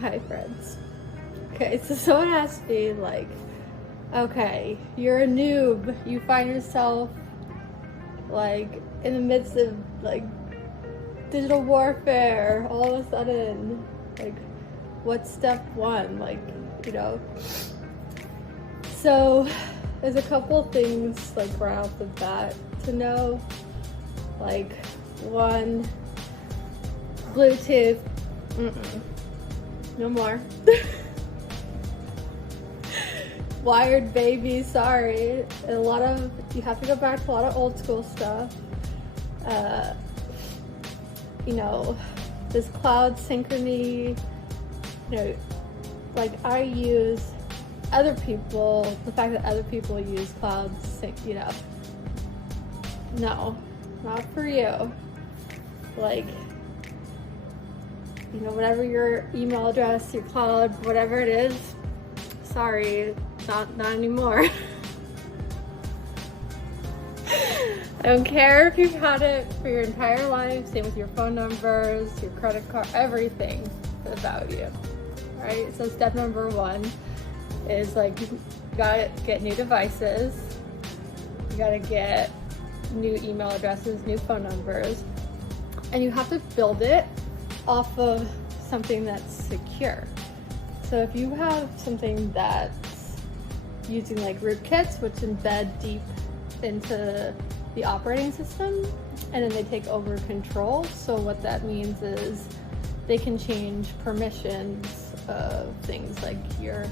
Hi friends. Okay, so someone asked me like, okay, you're a noob. You find yourself like in the midst of like digital warfare all of a sudden. Like, what's step one? Like, you know. So there's a couple things like right off the bat to know. Like, one, Bluetooth. No more. Wired baby, sorry. And you have to go back to a lot of old school stuff. This cloud synchrony, like I use other people, the fact that other people use cloud sync, no, not for you. Like, whatever your email address, your cloud, whatever it is, sorry, not anymore. I don't care if you've had it for your entire life, same with your phone numbers, your credit card, everything about you, right? So step number one is like, you gotta get new devices, you gotta get new email addresses, new phone numbers, and you have to build it off of something that's secure. So if you have something that's using like rootkits, which embed deep into the operating system, and then they take over control. So what that means is they can change permissions of things like your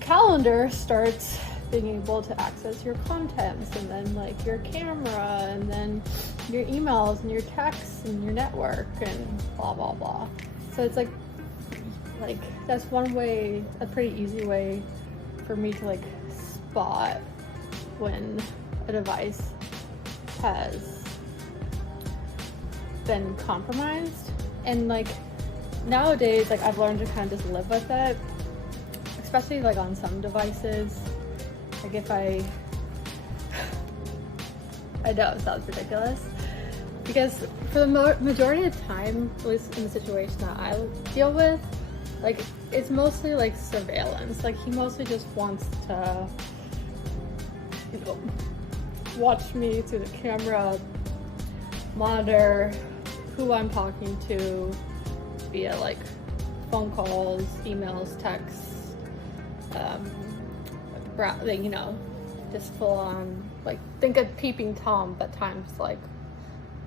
calendar starts being able to access your contents, and then like your camera, and then your emails and your texts and your network and blah blah blah. So it's like that's one way, a pretty easy way for me to like spot when a device has been compromised. And like nowadays, like I've learned to kind of just live with it, especially like on some devices. Like if I know it sounds ridiculous, because for the majority of the time, at least in the situation that I deal with, like it's mostly like surveillance. Like he mostly just wants to, watch me through the camera, monitor who I'm talking to via like phone calls, emails, texts, just full on, like think of peeping Tom, but times like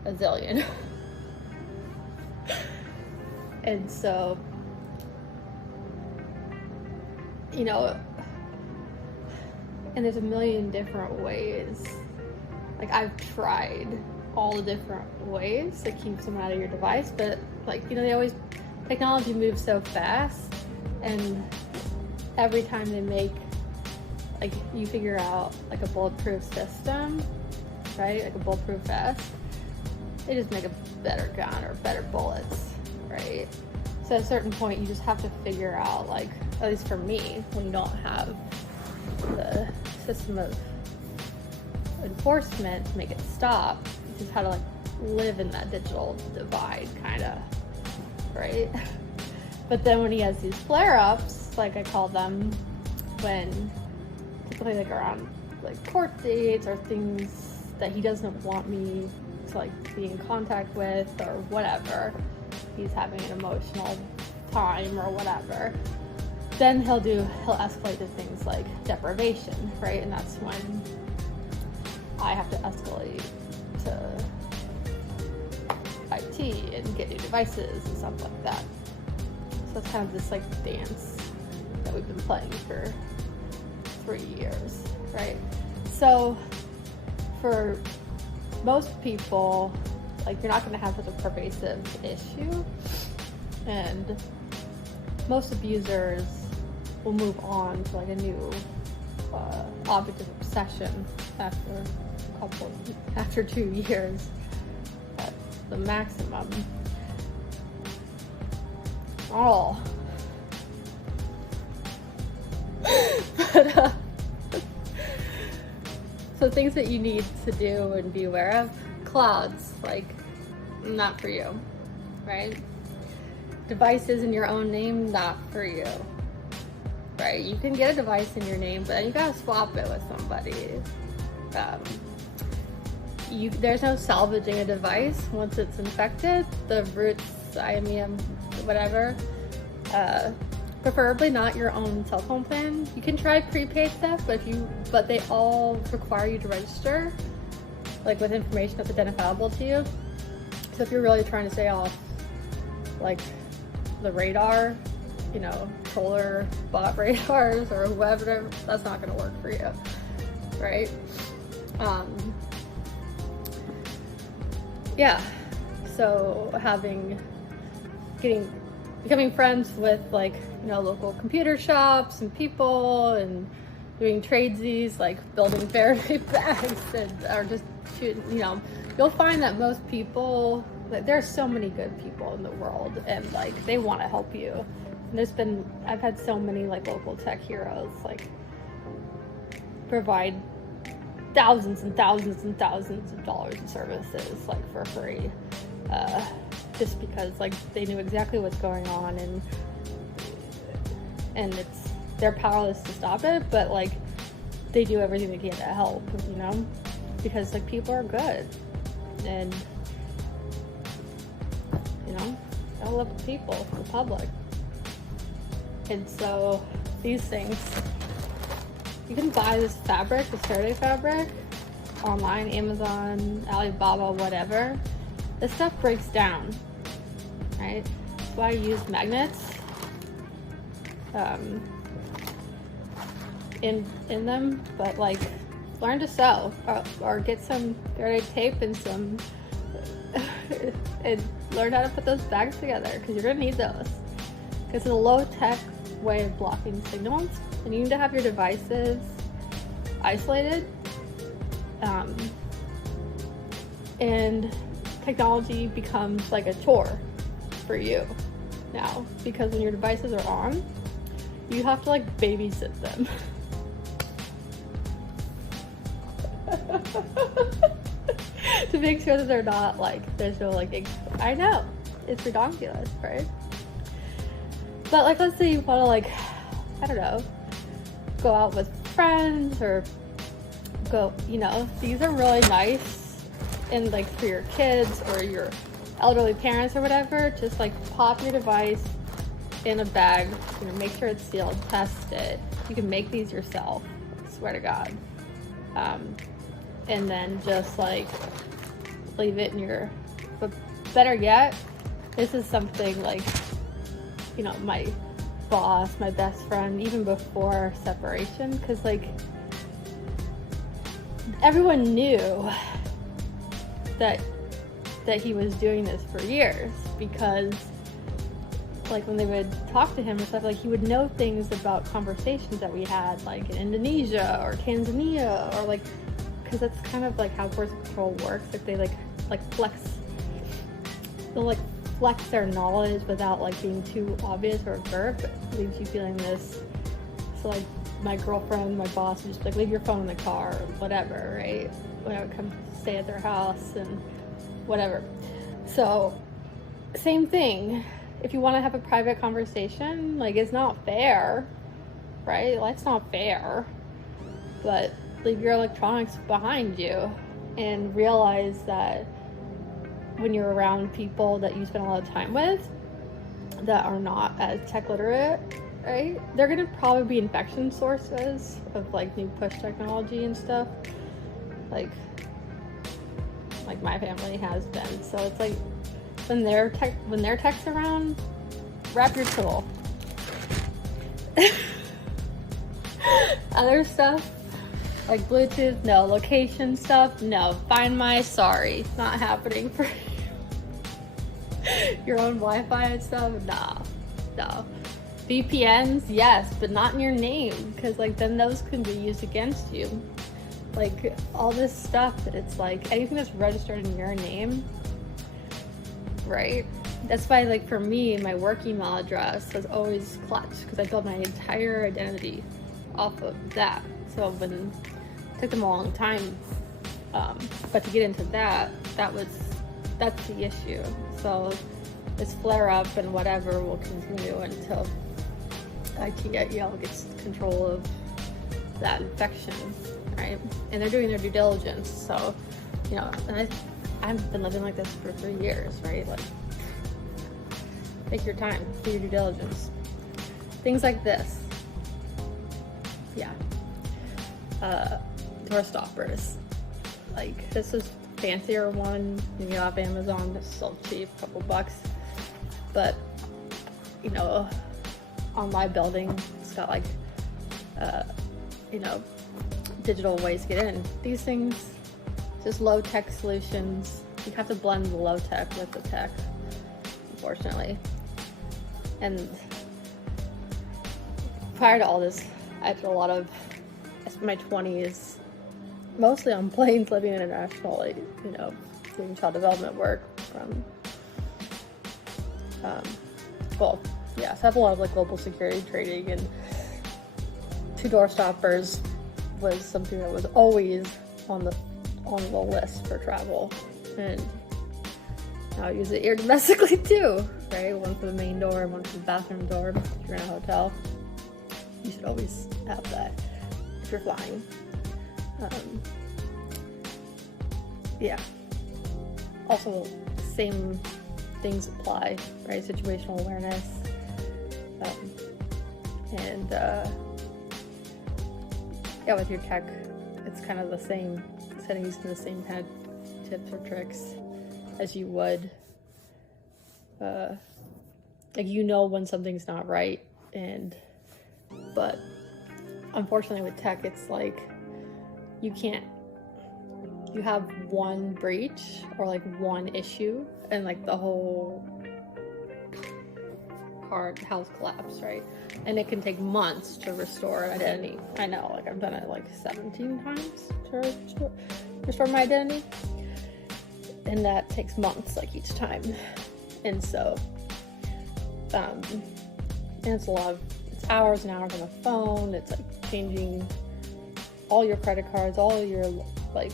a zillion. And so, and there's a million different ways. Like I've tried all the different ways to keep someone out of your device, but like, technology moves so fast, and every time they make, like you figure out like a bulletproof system, right? Like a bulletproof vest, they just make a better gun or better bullets, right? So at a certain point, you just have to figure out, like, at least for me, when you don't have the system of enforcement to make it stop, just how to like live in that digital divide, kind of, right? But then when he has these flare-ups, like I call them, when typically like around like court dates or things that he doesn't want me to like be in contact with or whatever, he's having an emotional time or whatever, then he'll escalate to things like deprivation, right? And that's when I have to escalate to IT and get new devices and stuff like that. So it's kind of this like dance that we've been playing for 3 years, right? So for most people, like you're not going to have such a pervasive issue, and most abusers will move on to like a new object of obsession after 2 years. That's the maximum. All. But so things that you need to do and be aware of: clouds, like not for you, right? devices in your own name, not for you, right? You can get a device in your name, but then you gotta swap it with somebody. There's no salvaging a device once it's infected. The roots, IMEM, whatever, preferably not your own cell phone plan. You can try prepaid stuff, but they all require you to register, like with information that's identifiable to you. So if you're really trying to stay off, like the radar, you know, Kohler bot radars or whoever, that's not going to work for you, right? Yeah, so becoming friends with, like, you know, local computer shops and people, and doing tradesies like building Faraday bags, or just shooting, you know, you'll find that most people, like, there are so many good people in the world, and like they want to help you. And I've had so many like local tech heroes like provide thousands and thousands and thousands of dollars in services like for free, just because like they knew exactly what's going on, and they're powerless to stop it, but like they do everything they can to help, you know, because like people are good, and you know, I love the people, the public. And so these things, you can buy this fabric, this Faraday fabric, online, Amazon, Alibaba, whatever. This stuff breaks down, right? That's why I use magnets in them, but like learn to sew, or get some Faraday tape and some and learn how to put those bags together, because you're gonna need those, because it's a low-tech way of blocking signals, and you need to have your devices isolated, and technology becomes like a chore for you now, because when your devices are on, you have to like babysit them. To make sure that they're not like, there's no like, I know, it's ridiculous, right? But like, let's say you want to like, I don't know, go out with friends, or go, you know, these are really nice, and like for your kids or your elderly parents or whatever, just like pop your device in a bag, you know, make sure it's sealed, test it. You can make these yourself, I swear to God. And then just like leave it in your, but better yet, this is something like, you know, my boss, my best friend, even before separation, because like everyone knew that he was doing this for years, because like when they would talk to him and stuff, like he would know things about conversations that we had like in Indonesia or Tanzania, or like, because that's kind of like how birth control works. Like they they'll flex their knowledge without like being too obvious or overt, but leaves you feeling this. So like my girlfriend, my boss would just be like, leave your phone in the car or whatever, right? When I would come stay at their house and whatever. So same thing, if you want to have a private conversation, like it's not fair, right? Life's not fair, but leave your electronics behind you, and realize that when you're around people that you spend a lot of time with that are not as tech literate, right, they're gonna probably be infection sources of like new push technology and stuff, like my family has been. So it's like when their tech's around, wrap your tool. Other stuff like Bluetooth, no. Location stuff, no. Find My, sorry, not happening for you. Your own Wi-Fi and stuff, no. VPNs, yes, but not in your name, because like then those can be used against you. Like all this stuff that it's like anything that's registered in your name, right? That's why, like for me, my work email address was always Clutch, because I built my entire identity off of that. So when it took them a long time, but to get into that's the issue. So this flare up and whatever will continue until IT at Yale gets control of that infection, right? And they're doing their due diligence. So, you know, and I've been living like this for 3 years, right? Like, take your time, do your due diligence. Things like this. Yeah. Door stoppers. Like, this is fancier one, you know, off Amazon. It's so cheap, a couple bucks. But, you know, on my building, it's got like, you know, digital ways to get in. These things, just low-tech solutions. You have to blend the low-tech with the tech, unfortunately. And prior to all this, I did a lot of, I spent my 20s mostly on planes, living internationally, you know, doing child development work from, well, yeah, so I have a lot of like global security trading, and two-door stoppers was something that was always on the list for travel. And now I use it here domestically too, right? One for the main door and one for the bathroom door. If you're in a hotel, you should always have that if you're flying. Yeah. Also, same things apply, right? Situational awareness. And yeah, with your tech, it's kind of the same, instead of using the same kind of tips or tricks as you would, like, you know when something's not right, but unfortunately with tech, it's like, you have one breach or like one issue and like the whole house collapse, right? And it can take months to restore identity. I know, like, I've done it like 17 times to restore my identity, and that takes months, like, each time. And so and it's it's hours and hours on the phone. It's like changing all your credit cards, all your, like,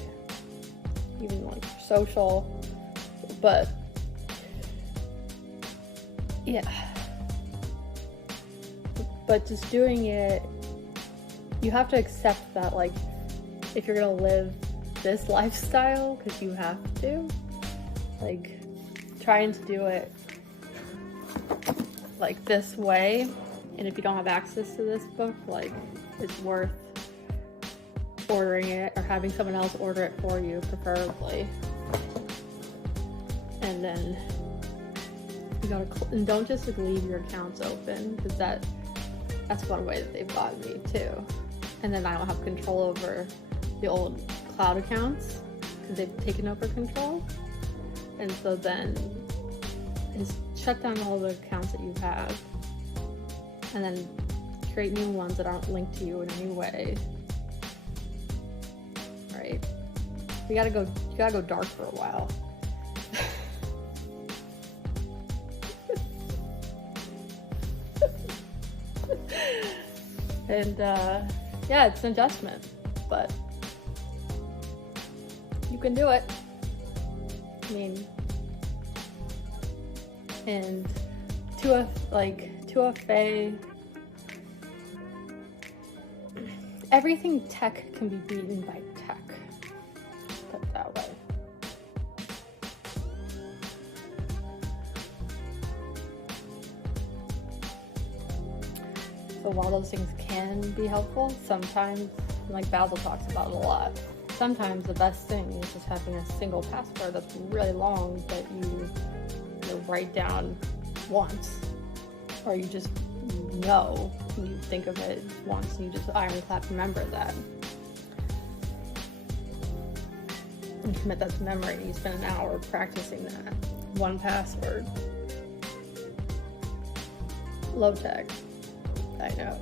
even like social. But yeah, but just doing it, you have to accept that, like, if you're gonna live this lifestyle, because you have to, like, trying to do it like this way, and if you don't have access to this book, like, it's worth ordering it or having someone else order it for you, preferably. And then you gotta, and don't just like leave your accounts open, because that's one way that they've gotten me too. And then I don't have control over the old cloud accounts because they've taken over control. And so then just shut down all the accounts that you have, and then create new ones that aren't linked to you in any way. Right? You gotta go dark for a while. And yeah, it's an adjustment, but you can do it. I mean, and to a Faye, everything tech can be beaten by tech. Put it that way. So while those things can be helpful, sometimes, like Basil talks about it a lot, sometimes the best thing is just having a single password that's really long that you write down once, or you just know, you think of it once and you just ironclad remember that. And commit that to memory. You spend an hour practicing that one password. Low tech, I know.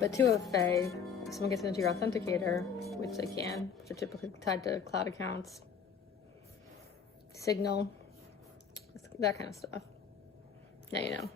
But to a Faye, if someone gets into your authenticator, which they can, which are typically tied to cloud accounts, Signal, that kind of stuff. Now you know.